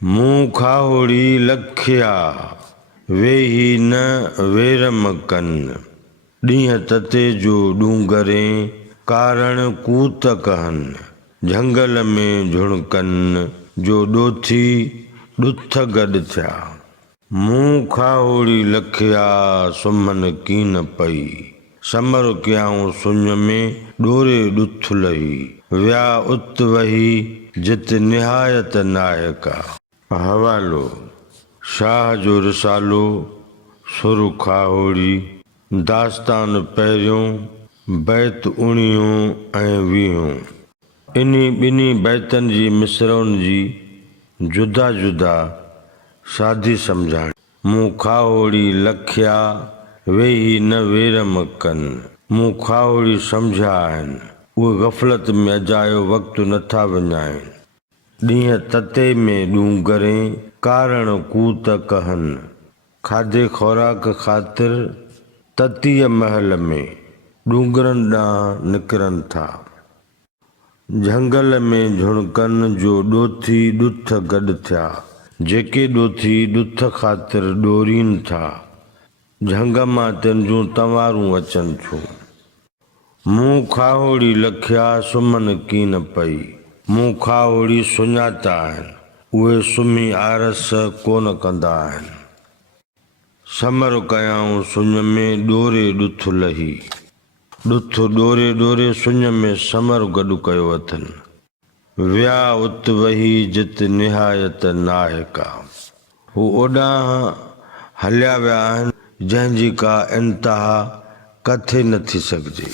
मूं खाहोड़ी लखिया वेही न वेरम कन। ॾींहं तते जो डूंगरें कारण कूत कहन। झंगल में झुणकन जो ॾोथी ॾुथ गॾु थिया। मूं खाहोड़ी लखिया सुम्हन कीन पई। समर कयाऊं सुञ में ॾोरे ॾुथ लही। विया उत वही जित निहायत नायका। हवालो शाह जो रिसालो सुर खाहोड़ी दास्तान पहिरियों बैत 19 ऐं 20। इन्ही ॿिन्ही बैतनि जी मिसरनि जी जुदा जुदा सादी सम्झाणी। मूं खाहोड़ी लखिया वेही न वेरम कन। मूं खाहोड़ी सम्झा आहिनि उहे गफ़लत में अजायो वक़्तु नथा विञाइनि। ॾींहं तते में डूंगरें कारण कूत कहन। खाधे खुराक ख़ातिर ततीअ महल में डूंगरनि ॾांहुं निकिरनि था। झंगल में झुणकनि जो ॾोथी ॾुथ गॾु थिया। जेके ॾोथी ॾुथ ख़ातिर ॾोरीनि था। झंग मां तिन जूं तंवारूं अचनि थियूं। मूं खाहोड़ी लखिया सुम्हन कीन पई। मूं खाहोड़ी सुञाता आहिनि उहे सुम्ही आरस कोन कंदा आहिनि। समर कयाऊं सुञ में ॾोरे ॾुथ लही। ॾुथ ॾोरे ॾोरे सुञ में समर गॾु कयो अथनि। विया उत वही जित निहायत नाहिका। हू ओॾांहुं हलिया विया आहिनि जंहिंजी का इंतिहा किथे नथी सघिजे।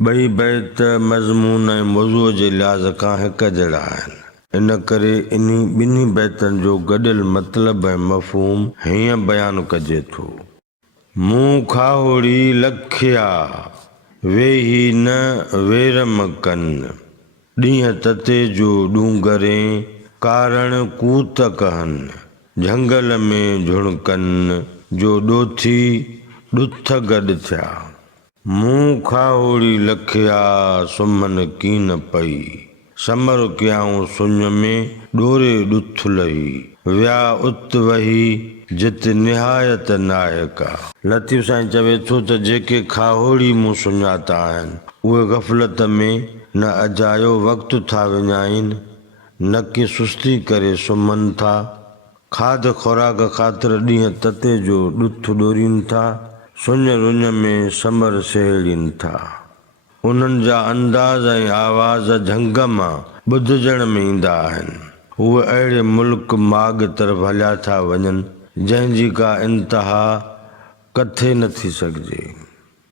ॿई बैत मज़मून ऐं मौज़ूअ जे लिहाज़ खां हिक जहिड़ा आहिनि। इन करे इन्ही ॿिन्ही बैतनि जो गॾियल मतिलब ऐं मफ़हूम हीअं बयानु कजे थो। मूं खाहोड़ी लखिया वेही न वेरम कन। ॾींहं तते जो डूंगरें कारण कूत कहन। झंगल में झुणकन जो ॾोथी ॾुथ गॾु थिया। मूं खाहोड़ी लखिया सुम्हन कीन पई। समर कयाऊं सुञ में ॾोरे ॾुथ लही। विया उत वही जित निहायत नायका। लतीफ़ साईं चवे थो त जेके खाहोड़ी मूं सुञाता आहिनि उहे गफ़लत में न अजायो वक़्तु था विञाइनि न कि सुस्ती करे सुम्हनि था। खाध खुराक ख़ातिर ॾींहं तते जो ॾुथ ॾोरीनि था। सुञ रुञ में समर सहेड़ीनि था। उन्हनि जा अंदाज़ ऐं आवाज़ झंग मां ॿुधजण में ईंदा आहिनि। उहे अहिड़े मुल्क माॻ तरफ़ हलिया था वञनि जंहिंजी का इंतिहा किथे नथी सघिजे।